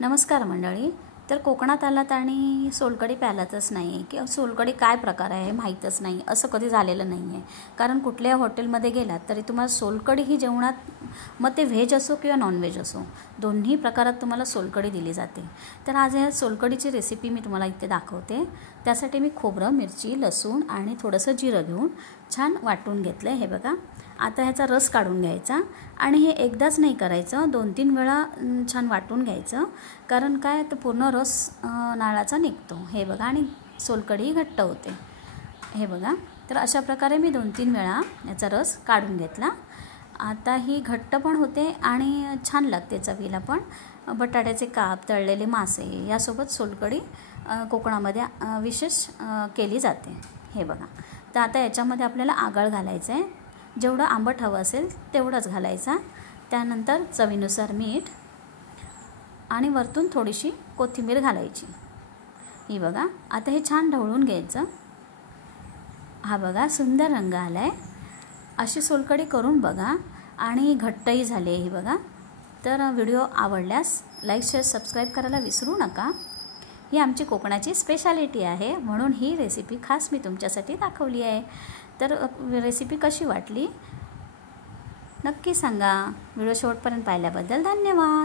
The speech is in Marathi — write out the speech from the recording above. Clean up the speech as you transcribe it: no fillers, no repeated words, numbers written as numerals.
नमस्कार मंडळी. तर कोकणात आलात आणि सोलकढी प्यालातच नाही की सोलकढी काय प्रकार आहे माहीतच नाही, असं कधी झालेलं नाही आहे. कारण कुठल्या हॉटेलमध्ये गेलात तरी तुम्हाला सोलकढी ही जेवणात, मग ते व्हेज असो किंवा नॉनव्हेज असो, दोन्ही प्रकारात तुम्हाला सोलकढी दिली जाते. तर आज ह्या सोलकढीची रेसिपी मी तुम्हाला इथे दाखवते. त्यासाठी मी खोबरं, मिरची, लसूण आणि थोडंसं जिरं घेऊन छान वाटून घेतलं. हे बघा. आता ह्याचा रस काढून घ्यायचा आणि हे एकदाच नाही करायचं, 2-3 वेळा छान वाटून घ्यायचं. कारण काय, तर पूर्ण रस नाळाचा निघतो. हे बघा. आणि सोलकढी घट्ट होते. हे बघा. तर अशा प्रकारे मी 2-3 वेळा याचा रस काढून घेतला. आता ही घट्ट पण होते आणि छान लागते चवीला पण. बटाट्याचे काप, तळलेले मासे यासोबत सोलकढी कोकणामध्ये विशेष केली जाते. हे बघा. तर आता याच्यामध्ये आपल्याला आगळ घालायचं आहे. जेवढं आंबट हवं असेल तेवढंच घालायचा. त्यानंतर चवीनुसार मीठ आणि वरतून थोडीशी कोथिंबीर घालायची. ही बघा. आता हे छान ढवळून घ्यायचं. हा बघा, सुंदर रंग आला आहे. अशी सोलकढी करून बघा आणि घट्टही झाली आहे. ही बघा. तर व्हिडिओ आवडल्यास लाईक, शेअर, सबस्क्राईब करायला विसरू नका. ही आमची कोकणाची स्पेशालिटी आहे, म्हणून ही रेसिपी खास मी तुमच्यासाठी दाखवली आहे. तर रेसिपी कशी वाटली नक्की सांगा. व्हिडिओ शेवटपर्यंत पाहिल्याबद्दल धन्यवाद.